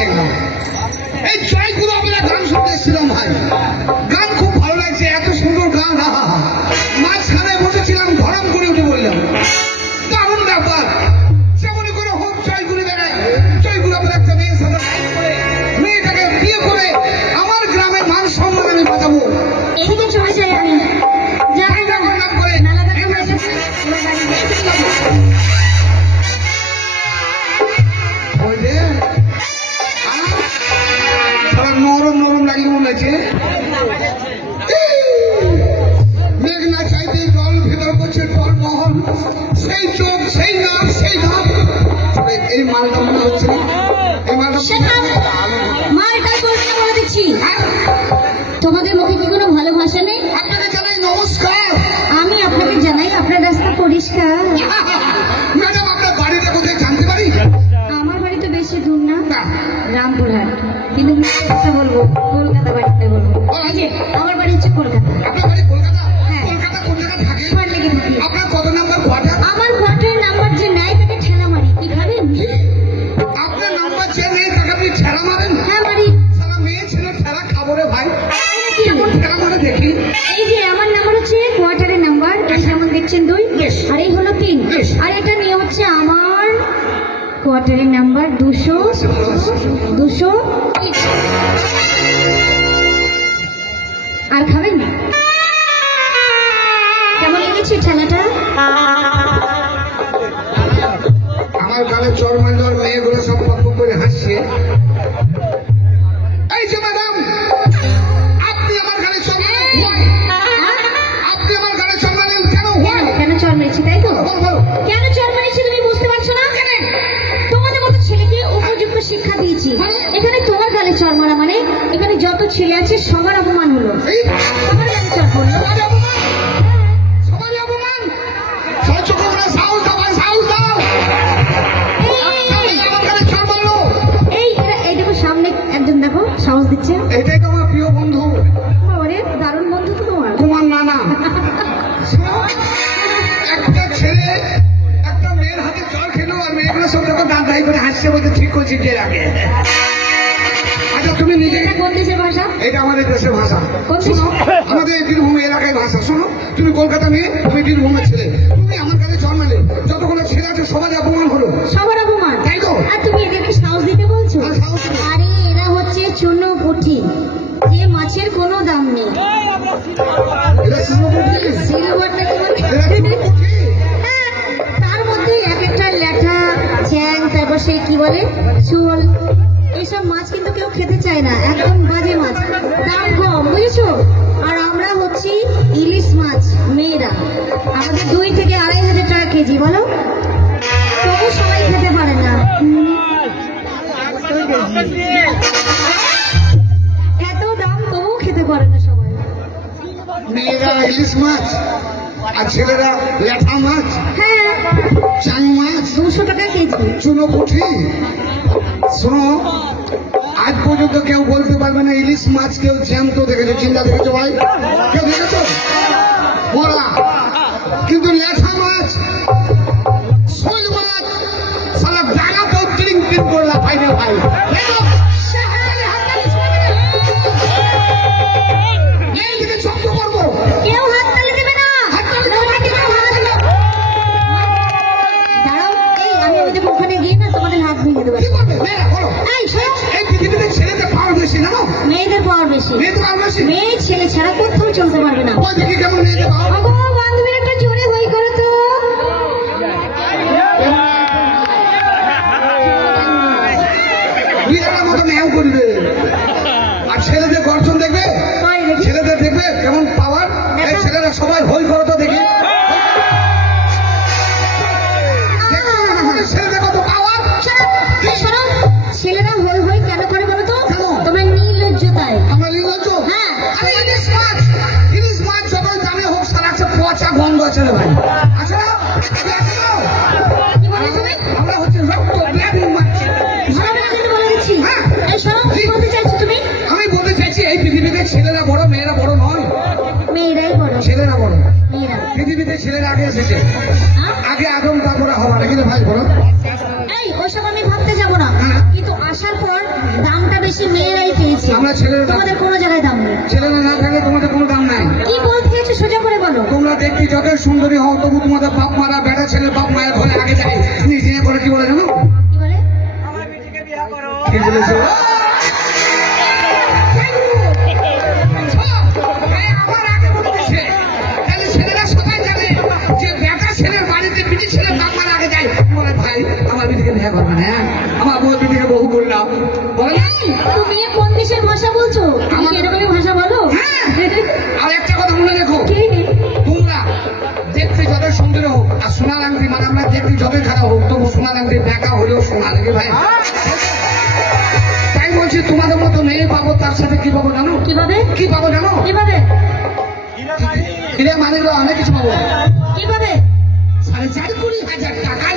দেখলাম। এই জয়গুলো আমরা গান শুনতে এসেছিলাম ভাই, গান খুব ভালো লাগছে, এত সুন্দর গান। মাঝখানে বসেছিলাম, ধরম করে উঠে বললাম দারুণ ব্যাপার। যেমনই করে হোক জয়গুলি দেখায়, জয়গুলো আমরা একটা মেয়ের সাথে মেয়েটাকে বিয়ে করে আমার গ্রামের মান সম্মান আমি বাঁচাবো। শুধু চলে যাই আমি নাম করে ওই যে নরম নরম লাগলে মনে হচ্ছে মেঘ না চাইতে জল ভেতর করছে জল মহল, সেই চোখ সেই নাম সেই নাম। এই মালটা মনে হচ্ছে এই মালটা বলে দিচ্ছি, তোমাদের মুখে কি কোনো ভালোবাসা নেই? আপনাকে জানাই নমস্কার। আমি আপনাকে জানাই আপনার রাস্তা পরিষ্কার। ম্যাডাম আপনার বাড়িটা কোথায় জানতে পারি? আমার বাড়ি তো বেশি দূর না, রামপুরহাট, কিন্তু কথা বলবো কলকাতা বাড়িতে বলবো। এই যে আমার বাড়ি হচ্ছে কলকাতা। আপনার বাড়ি কলকাতা? হ্যাঁ। কলকাতা কোন জায়গায় থাকে? লেগে থাকি। আপনার কত নাম্বার কোয়ার্টার? আমার কোয়ার্টারের নাম্বার যে নাই তাকে ঠেলা মারি। কি ভাবেন? আপনার নাম্বার যে নেই তাকে আপনি ঠেলা মারেন? হ্যাঁ মারি। সারা মেয়ে ছিল ঠেলা খাবো রে ভাই, কেমন ঠেলা মারে দেখি। এই যে আমার নাম্বার হচ্ছে কোয়ার্টারের নাম্বার, এই যেমন দেখছেন 2, আর এই হলো 3, আর এটা নিয়ে হচ্ছে আমার কোয়ার্টারের নাম্বার 200। আর খাবেন না? কেমন লেগেছে ঠেলাটা? আমার গালে চর মারল, মেয়েগুলো সব পক করে হাসছে। এই যে ম্যাডাম আপনি আমার গালে চর মারলেন, আপনি আমার গালে চর মারলেন কেন? কেন চর মেরেছি তাই তো? কেন চর মেরেছি তুমি বুঝতে পারছো না? তোমাদের মতো ছেলেকে উপযুক্ত শিক্ষা দিয়েছি। এখানে তোমার গালে চর মারা মানে এখানে যত ছেলে আছে সবার অপমান হলো, সবার গালে চর পড়লো। সবারই অপমান। সহ্য করবো না, সাহস দাও ভাই, সাহস দাও। আমার গালে চর মারলো। এই দেখো সামনে একজন, দেখো সাহস দিচ্ছে। এটাই তো আমার প্রিয় বন্ধু, বাবারে দারুণ বন্ধু তো তোমার। কুমার নানা। একটা ছেলে একটা মেয়ের হাতে জল খেলো, আর মেয়েগুলো সব যখন দাঁত দায়ী করে হাসছে, বলতে ঠিক করছি যে আগে। আচ্ছা তুমি নিজে, এটা কোন দেশের ভাষা? এটা আমাদের দেশের ভাষা। কোন দেশ? শোনো, আমাদের বীরভূম এলাকায় ভাষা। শোনো, তুমি কলকাতা মেয়ে, তুমি বীরভূমের ছেলে, তুমি আমার কাছে জন্মালে, যতগুলো ছেলে আছে সবার অপমান হলো। সবার অপমান তাই তো? আর তুমি এদেরকে সাহস দিতে বলছো? আর সাহস দিতে? আরে এরা হচ্ছে চুনোপুঁটি, যে মাছের কোনো দাম নেই। এটা শুনবো সিলভার নাকি বলে? হ্যাঁ, তার মধ্যে এক একটা ল্যাঠা চ্যাং, তারপর সেই কি বলে চুল, এইসব মাছ কিন্তু কেউ খেতে চায় না, একদম বাজে মাছ, দাম কম, বুঝেছো? আর আমরা হচ্ছি ইলিশ মাছ মেয়েরা, আমাদের 2 থেকে 2,500 টাকা কেজি, বলো? তবু সবাই খেতে পারে না। এত দাম তবু খেতে পারে না সবাই। মেয়েরা ইলিশ মাছ আর ছেলেরা ল্যাঠা মাছ, হ্যাঁ, চাং মাছ, 200 টাকা কেজি। চুনো পুঁটি। শোনো, আজ পর্যন্ত কেউ বলতে পারবে না ইলিশ মাছ কেউ জ্যান্ত দেখেছো, চিন্তা দেখেছো ভাই? কেউ দেখেছো? বলা। কিন্তু ল্যাঠা মাছ, শোল মাছ, সালা ডাঙাতেও ক্লিং ক্লিং করলা পাইবে ভাই। দেখো, এই দিকে চক্র করবো। কেউ হাততালি দেবে না। দাঁড়াও, আমি ওই দেখো ওখানে গিয়ে না তোমাদের হাত ভেঙে দেবো। কি করবে? মেয়েরা বলো। এই শোনো, এই পৃথিবীতে ছেলেদের পাওয়ার বেশি, জানো? মেয়েদের পাওয়ার বেশি। মেয়েদের পাওয়ার বেশি। মেয়ে ছেলে ছাড়া কোথাও চলতে পারবে না। ওই দেখি কেমন মেয়েদের পাওয়ার। আগো বান্ধবীর একটা জোরে হই করো তো। বিড়ালের মতো ম্যাও করবে। আর ছেলেদের গর্জন দেখবে, তাই দেখি। ছেলেদের দেখবে কেমন পাওয়ার। এই ছেলেরা সবাই হই করো তো দেখি। ছেলেদের কত পাওয়ার। শোনো, ছেলেরা হই হই কেন করে বলো তো? কেন? তোমার নির্লজ্জতায়। আমরা নির্লজ্জ? হ্যাঁ। আরে ইলিশ মাছ যতই দামে হোক সারা একটা পচা গন্ধ আছে রে ভাই। আছে না? কি বলে তুমি? আমরা হচ্ছে রক্ত ব্লাড মাছ। ভালো না কিন্তু বলে দিচ্ছি। হ্যাঁ। এই শোনো, কি বলতে চাইছো তুমি? আমি বলতে চাইছি এই পৃথিবীতে ছেলেরা বড় মেয়েরা বড় নয়, মেয়েরাই বড়। ছেলেরা বড়। মেয়েরা। পৃথিবীতে ছেলেরা আগে এসেছে, হ্যাঁ? আগে আদম তারপরে হওয়া, নাকি রে ভাই বলো? এই ওসব আমি ভাবতে যাবো না, কিন্তু আসার পর দামটা বেশি মেয়েরাই পেয়েছে, আমরা ছেলেরা দাম- তোমাদের কোনো জায়গায় দাম নেই। ছেলেরা না থাকলে তোমাদের কোনো দাম নাই। কি বলতে চাইছো সোজা করে বলো। তোমরা দেখতে যত সুন্দরী হও তবু তোমাদের বাপ মারা বেটা ছেলে বাপ মায়ের ঘরে আগে যায়। নিজে বলে কি বলে জানো? কি বলে? কি বলেছে? আমার আগে বলতেছে। তাহলে ছেলেরা সবাই জানে যে বেটা ছেলের বাড়িতে বিটি ছেলে বাপ মারা আগে যায়। বলে ভাই আমার বিটিকে বিয়ে করবে না, হ্যাঁ? আমার বউ বিটিকে বহু করলাম। বলে নাই। তুমি এ কোন দেশের ভাষা বলছো? তুমি কি এরকমই ভাষা বলো? হ্যাঁ। আর একটা কথা মনে রেখো, কি? তোমরা দেখতে যত সুন্দর হোক আর সোনা আংটি, মানে আমরা দেখতে যতই খারাপ হোক তবু সোনা আংটি দেখা হলেও সোনা লাগে ভাই। তাই বলছি তোমাদের মতো মেয়ে পাবো, তার সাথে কি পাবো জানো? কিভাবে? কি পাবো জানো? কিভাবে? হিরে মানে অনেক কিছু পাবো। কিভাবে? 4.5 কোটি হাজার টাকা